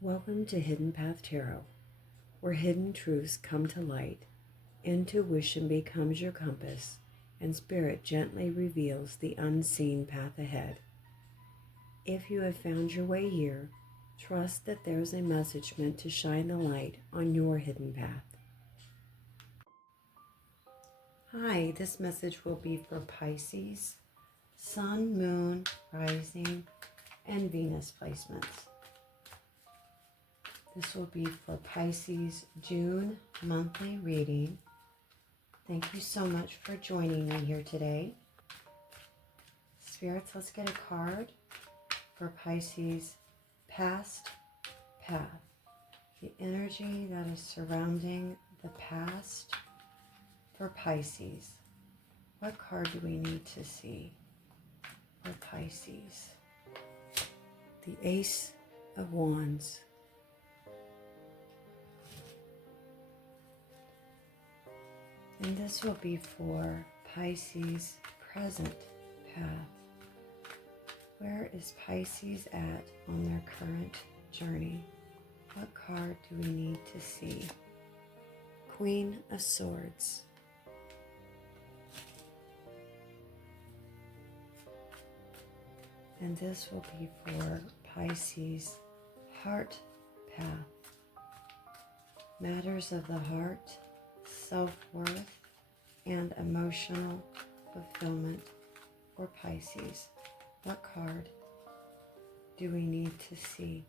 Welcome to Hidden Path Tarot, where hidden truths come to light, intuition becomes your compass, and spirit gently reveals the unseen path ahead. If you have found your way here, trust that there's a message meant to shine the light on your hidden path. Hi, this message will be for Pisces, Sun, Moon, Rising, and Venus placements. This will be for Pisces June monthly reading. Thank you so much for joining me here today. Spirits, let's get a card for Pisces past path. The energy that is surrounding the past for Pisces. What card do we need to see for Pisces? The Ace of Wands. And this will be for Pisces present path. Where is Pisces at on their current journey? What card do we need to see? Queen of Swords. And this will be for Pisces heart path. Matters of the heart, self-worth, and emotional fulfillment for Pisces. What card do we need to see?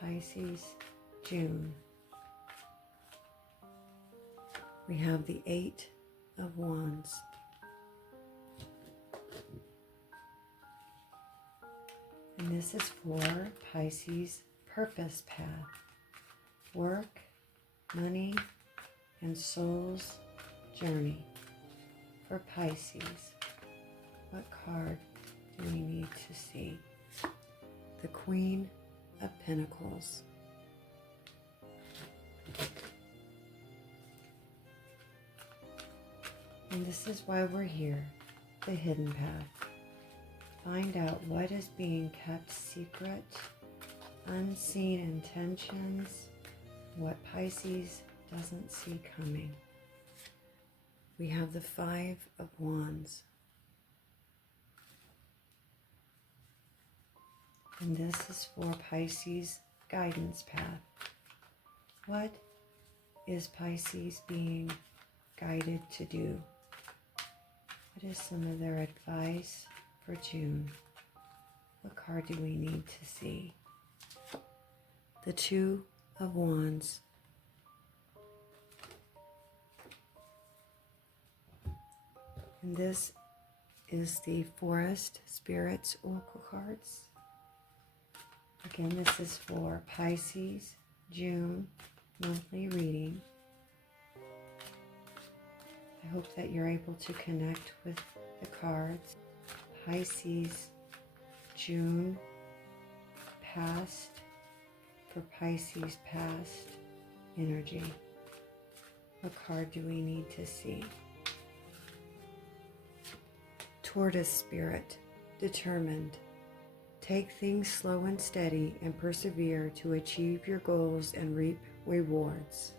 Pisces, June. We have the Eight of Wands. And this is for Pisces purpose path. Work, money, and soul's journey for Pisces. What card do we need to see? The Queen of Pentacles. And this is why we're here, the hidden path. Find out what is being kept secret, unseen intentions, what Pisces doesn't see coming. We have the Five of Wands. And this is for Pisces guidance path. What is Pisces being guided to do? What is some of their advice for June? What card do we need to see? The Two of Wands. And this is the Forest Spirits Oracle cards. Again, this is for Pisces, June, monthly reading. I hope that you're able to connect with the cards. Pisces, June, past, for Pisces past energy. What card do we need to see? Tortoise Spirit, determined. Take things slow and steady and persevere to achieve your goals and reap rewards.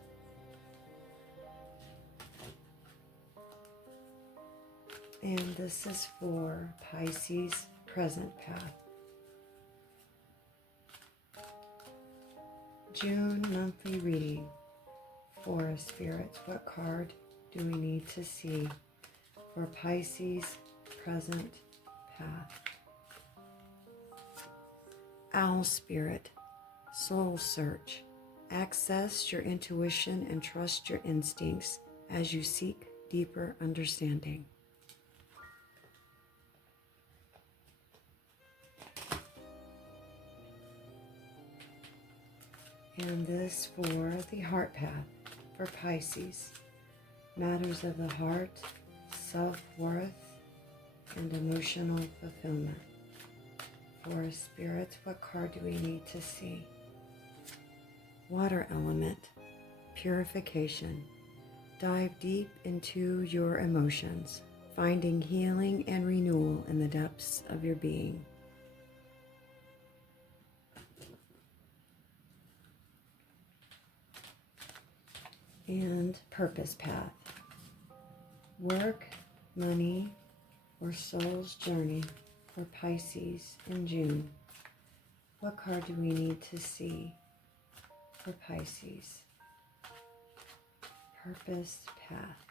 And this is for Pisces present path. June monthly reading for Spirits. What card do we need to see for Pisces present path? Owl Spirit, soul search. Access your intuition and trust your instincts as you seek deeper understanding. And this for the heart path for Pisces. Matters of the heart, self-worth, and emotional fulfillment. For Spirits, what card do we need to see? Water element, purification. Dive deep into your emotions, finding healing and renewal in the depths of your being. And purpose path. Work, money, or soul's journey for Pisces in June. What card do we need to see for Pisces? Purpose path.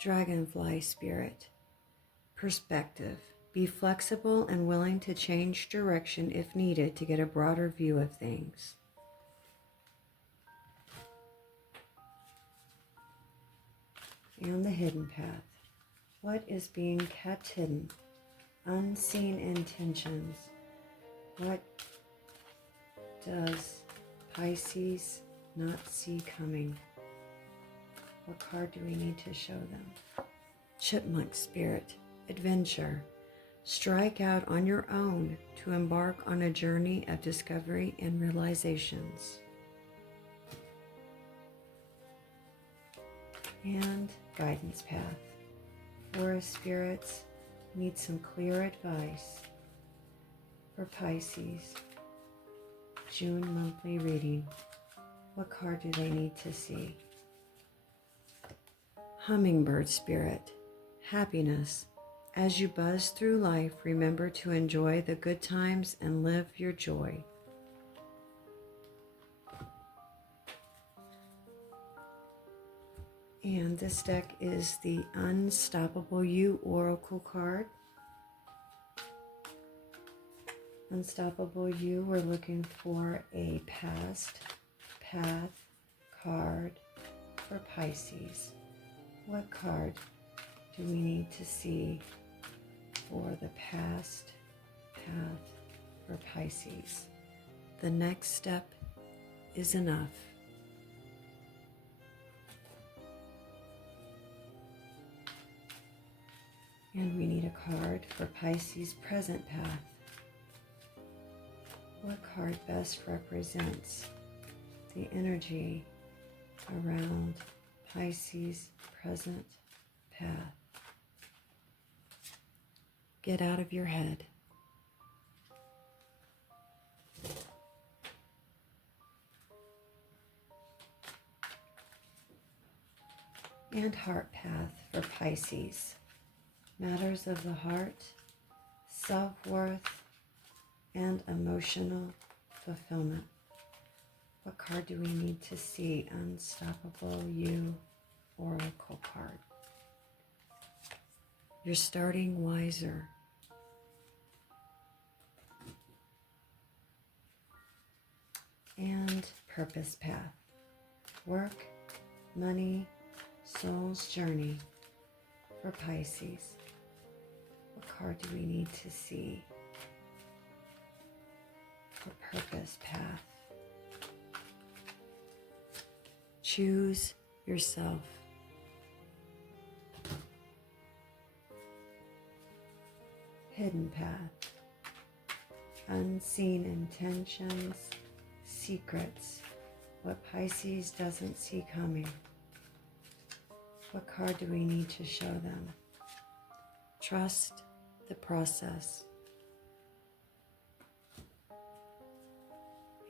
Dragonfly Spirit. Perspective. Be flexible and willing to change direction if needed to get a broader view of things. And the hidden path. What is being kept hidden? Unseen intentions. What does Pisces not see coming? What card do we need to show them? Chipmunk Spirit. Adventure. Strike out on your own to embark on a journey of discovery and realizations. And guidance path. Forest spirits need some clear advice for Pisces. June monthly reading. What card do they need to see? Hummingbird Spirit. Happiness. As you buzz through life, remember to enjoy the good times and live your joy. And this deck is the Unstoppable You Oracle card. Unstoppable You, we're looking for a past path card for Pisces. What card do we need to see for the past path for Pisces? The next step is enough. And we need a card for Pisces' present path. What card best represents the energy around Pisces' present path? Get out of your head. And heart path for Pisces. Matters of the heart, self-worth, and emotional fulfillment. What card do we need to see? Unstoppable You Oracle card. You're starting wiser. And purpose path. Work, money, soul's journey for Pisces. What card do we need to see for purpose path? Choose yourself. Hidden path. Unseen intentions, secrets, what Pisces doesn't see coming. What card do we need to show them? Trust the process.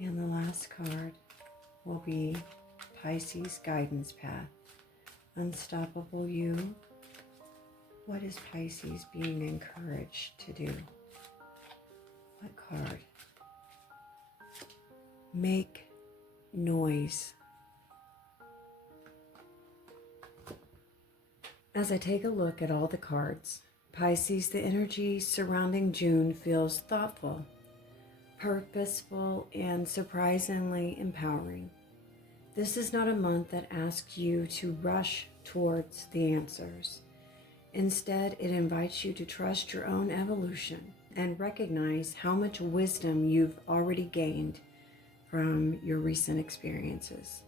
And the last card will be Pisces guidance path. Unstoppable You. What is Pisces being encouraged to do? What card? Make noise. As I take a look at all the cards, Pisces, the energy surrounding June feels thoughtful, purposeful, and surprisingly empowering. This is not a month that asks you to rush towards the answers. Instead, it invites you to trust your own evolution and recognize how much wisdom you've already gained from your recent experiences.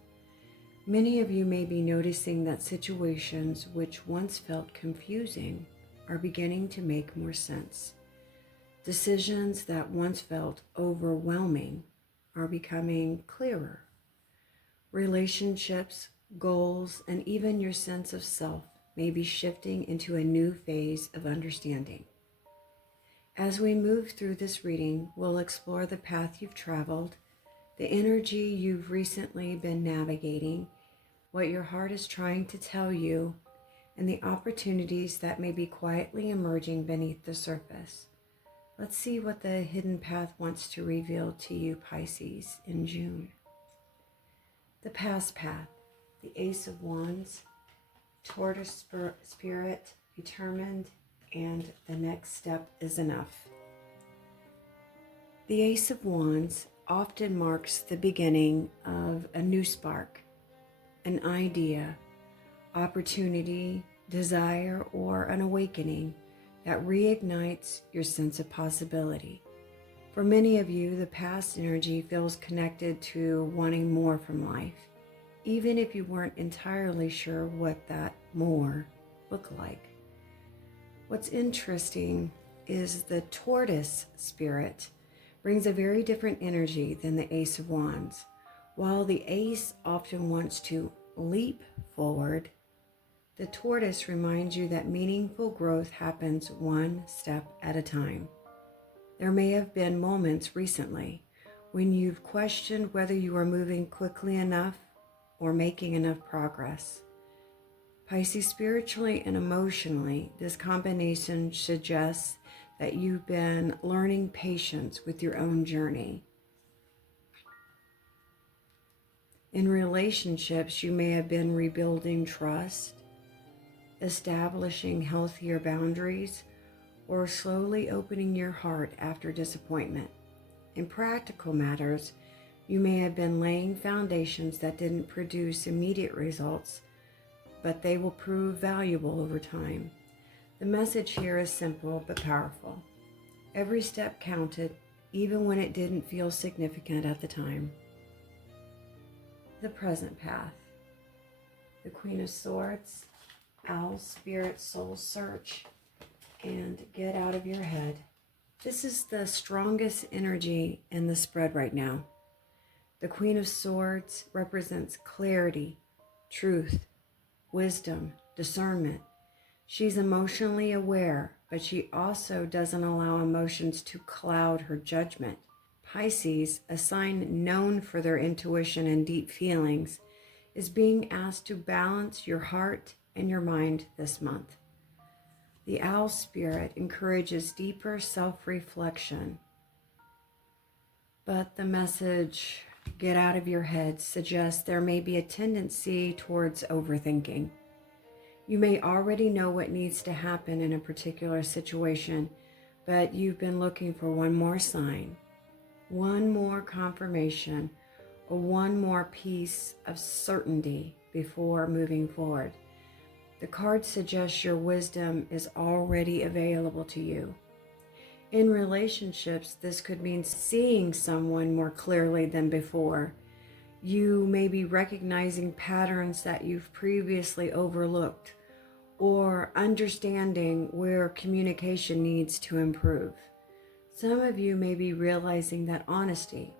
Many of you may be noticing that situations which once felt confusing are beginning to make more sense. Decisions that once felt overwhelming are becoming clearer. Relationships, goals, and even your sense of self may be shifting into a new phase of understanding. As we move through this reading, we'll explore the path you've traveled, the energy you've recently been navigating, what your heart is trying to tell you, and the opportunities that may be quietly emerging beneath the surface. Let's see what the hidden path wants to reveal to you, Pisces, in June. The past path, the Ace of Wands, Tortoise Spirit, determined, and the next step is enough. The Ace of Wands often marks the beginning of a new spark, an idea, opportunity, desire, or an awakening that reignites your sense of possibility. For many of you, the past energy feels connected to wanting more from life, even if you weren't entirely sure what that more looked like. What's interesting is the Tortoise Spirit brings a very different energy than the Ace of Wands. While the Ace often wants to leap forward, the Tortoise reminds you that meaningful growth happens one step at a time. There may have been moments recently when you've questioned whether you are moving quickly enough or making enough progress. Pisces, spiritually and emotionally, this combination suggests that you've been learning patience with your own journey. In relationships, you may have been rebuilding trust, establishing healthier boundaries, or slowly opening your heart after disappointment. In practical matters, you may have been laying foundations that didn't produce immediate results, but they will prove valuable over time. The message here is simple but powerful. Every step counted, even when it didn't feel significant at the time. The present path. The Queen of Swords, Owl Spirit, Soul Search, and get out of your head. This is the strongest energy in the spread right now. The Queen of Swords represents clarity, truth, wisdom, discernment. She's emotionally aware, but she also doesn't allow emotions to cloud her judgment. Pisces, a sign known for their intuition and deep feelings, is being asked to balance your heart and your mind this month. The Owl Spirit encourages deeper self-reflection, but the message, get out of your head, suggests there may be a tendency towards overthinking. You may already know what needs to happen in a particular situation, but you've been looking for one more sign, one more confirmation, or one more piece of certainty before moving forward. The card suggests your wisdom is already available to you. In relationships, this could mean seeing someone more clearly than before. You may be recognizing patterns that you've previously overlooked, or understanding where communication needs to improve. Some of you may be realizing that honesty,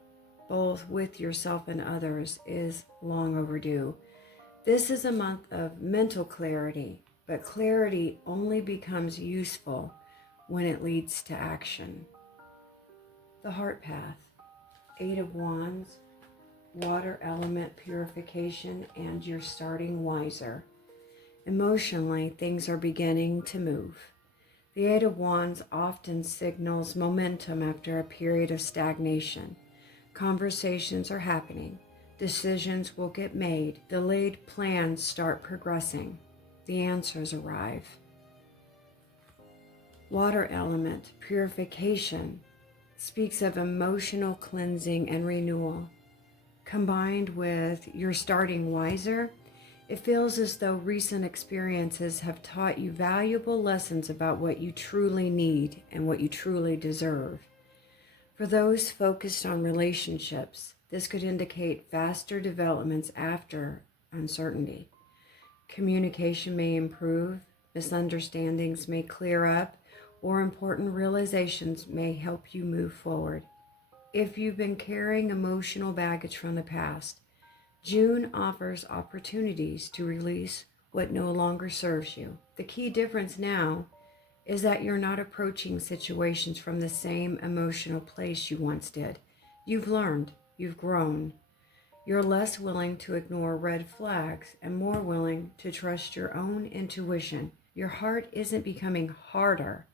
both with yourself and others, is long overdue. This is a month of mental clarity, but clarity only becomes useful when it leads to action. The heart path, Eight of Wands, water element purification, and you're starting wiser. Emotionally, things are beginning to move. The Eight of Wands often signals momentum after a period of stagnation. Conversations are happening. Decisions will get made. Delayed plans start progressing. The answers arrive. Water element purification speaks of emotional cleansing and renewal. Combined with you're starting wiser, it feels as though recent experiences have taught you valuable lessons about what you truly need and what you truly deserve. For those focused on relationships, this could indicate faster developments after uncertainty. Communication may improve, misunderstandings may clear up, or important realizations may help you move forward. If you've been carrying emotional baggage from the past, June offers opportunities to release what no longer serves you. The key difference now is that you're not approaching situations from the same emotional place you once did. You've learned. you've grown. You're less willing to ignore red flags and more willing to trust your own intuition. Your heart isn't becoming harder,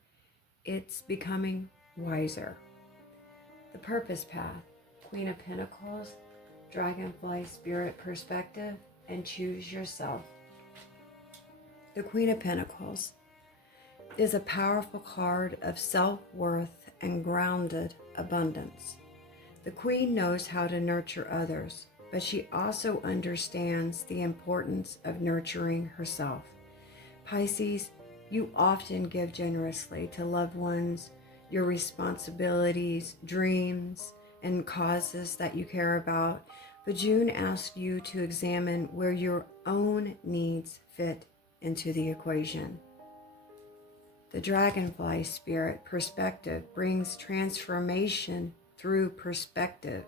it's becoming wiser. The purpose path, Queen of Pentacles, Dragonfly Spirit perspective, and choose yourself. The Queen of Pentacles is a powerful card of self-worth and grounded abundance. The Queen knows how to nurture others, but she also understands the importance of nurturing herself. Pisces, you often give generously to loved ones, your responsibilities, dreams, and causes that you care about, but June asks you to examine where your own needs fit into the equation. The Dragonfly Spirit perspective brings transformation through perspective.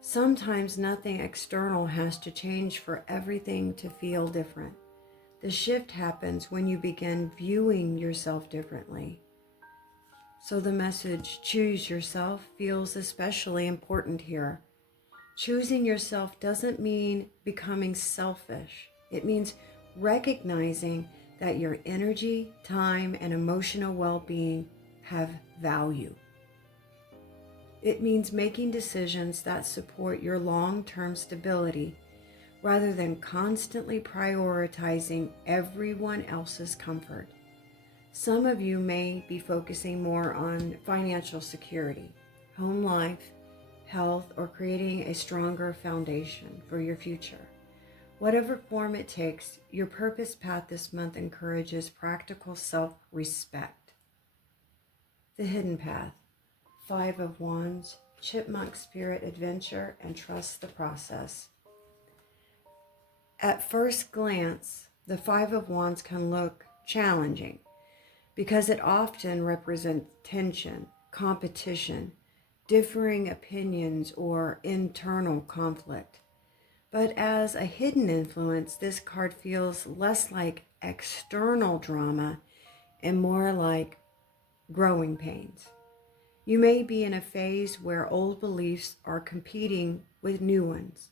Sometimes nothing external has to change for everything to feel different. The shift happens when you begin viewing yourself differently. So the message, choose yourself, feels especially important here. Choosing yourself doesn't mean becoming selfish. It means recognizing that your energy, time, and emotional well-being have value. It means making decisions that support your long-term stability rather than constantly prioritizing everyone else's comfort. Some of you may be focusing more on financial security, home life, health, or creating a stronger foundation for your future. Whatever form it takes, your purpose path this month encourages practical self-respect. The hidden path, 5 of Wands, Chipmunk Spirit adventure, and trust the process. At first glance, the 5 of Wands can look challenging because it often represents tension, competition, differing opinions, or internal conflict. But as a hidden influence, this card feels less like external drama and more like growing pains. You may be in a phase where old beliefs are competing with new ones.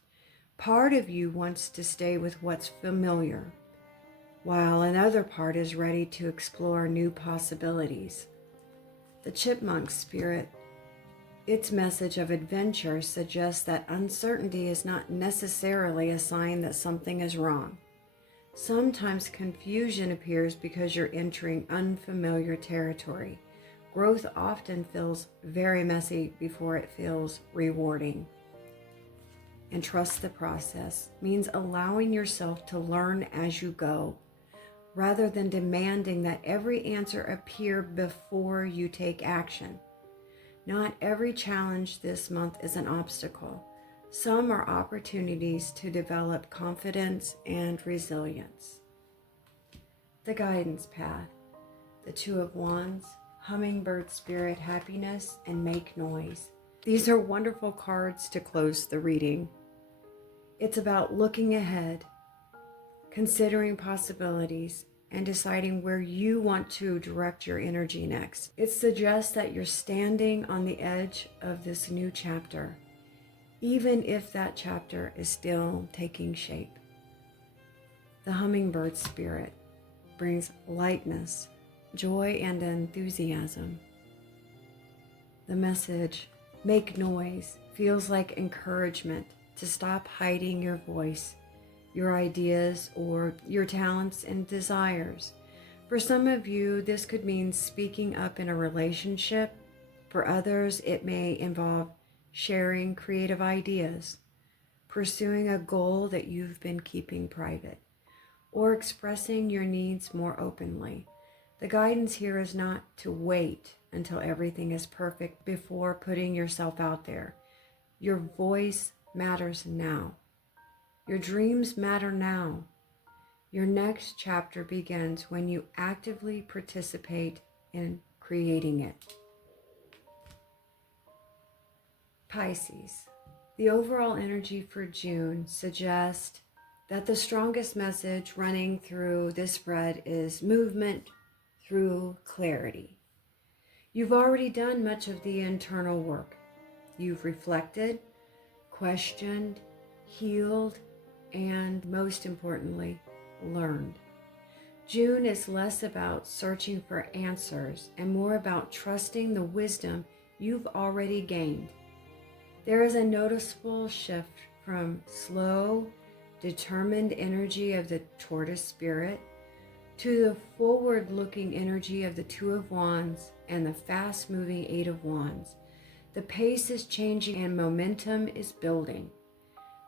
Part of you wants to stay with what's familiar, while another part is ready to explore new possibilities. The Chipmunk Spirit, its message of adventure suggests that uncertainty is not necessarily a sign that something is wrong. Sometimes confusion appears because you're entering unfamiliar territory. Growth often feels very messy before it feels rewarding. And trust the process means allowing yourself to learn as you go, rather than demanding that every answer appear before you take action. Not every challenge this month is an obstacle. Some are opportunities to develop confidence and resilience. The guidance path, the 2 of Wands, Hummingbird Spirit, happiness, and make noise. These are wonderful cards to close the reading. It's about looking ahead, considering possibilities, and deciding where you want to direct your energy next. It suggests that you're standing on the edge of this new chapter, even if that chapter is still taking shape. The Hummingbird Spirit brings lightness, joy, and enthusiasm. The message, make noise, feels like encouragement to stop hiding your voice, your ideas, or your talents and desires. For some of you, this could mean speaking up in a relationship. For others, it may involve sharing creative ideas, pursuing a goal that you've been keeping private, or expressing your needs more openly. The guidance here is not to wait until everything is perfect before putting yourself out there. Your voice matters now. Your dreams matter now. Your next chapter begins when you actively participate in creating it. Pisces. The overall energy for June suggests that the strongest message running through this spread is movement through clarity. You've already done much of the internal work. You've reflected, questioned, healed, and most importantly, learned. June is less about searching for answers and more about trusting the wisdom you've already gained. There is a noticeable shift from slow, determined energy of the Tortoise Spirit to the forward-looking energy of the Two of Wands and the fast-moving Eight of Wands. The pace is changing and momentum is building,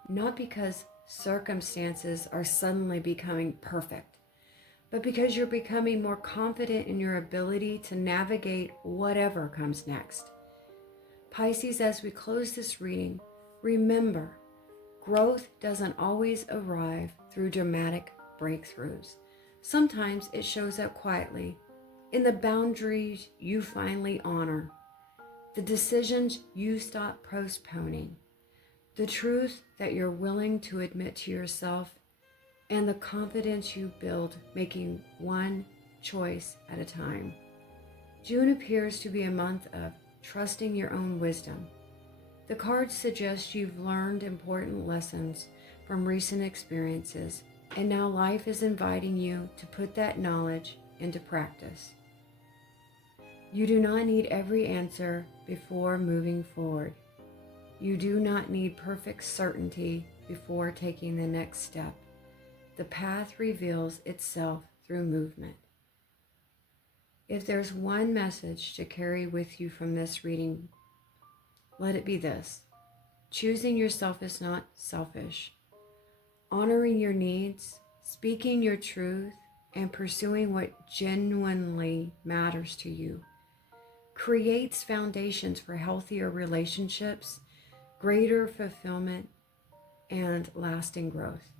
not because circumstances are suddenly becoming perfect, but because you're becoming more confident in your ability to navigate whatever comes next. Pisces, as we close this reading, remember, growth doesn't always arrive through dramatic breakthroughs. Sometimes it shows up quietly in the boundaries you finally honor, the decisions you stop postponing, the truth that you're willing to admit to yourself, and the confidence you build making one choice at a time. June appears to be a month of trusting your own wisdom. The cards suggest you've learned important lessons from recent experiences, and now life is inviting you to put that knowledge into practice. You do not need every answer before moving forward. You do not need perfect certainty before taking the next step. The path reveals itself through movement. If there's one message to carry with you from this reading, let it be this: choosing yourself is not selfish. Honoring your needs, speaking your truth, and pursuing what genuinely matters to you creates foundations for healthier relationships, greater fulfillment, and lasting growth.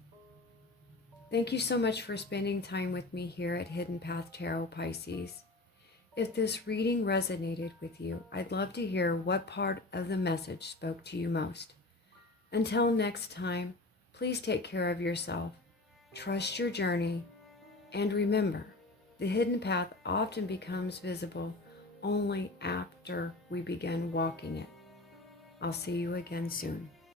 Thank you so much for spending time with me here at Hidden Path Tarot, Pisces. If this reading resonated with you, I'd love to hear what part of the message spoke to you most. Until next time, please take care of yourself, trust your journey, and remember, the hidden path often becomes visible only after we begin walking it. I'll see you again soon.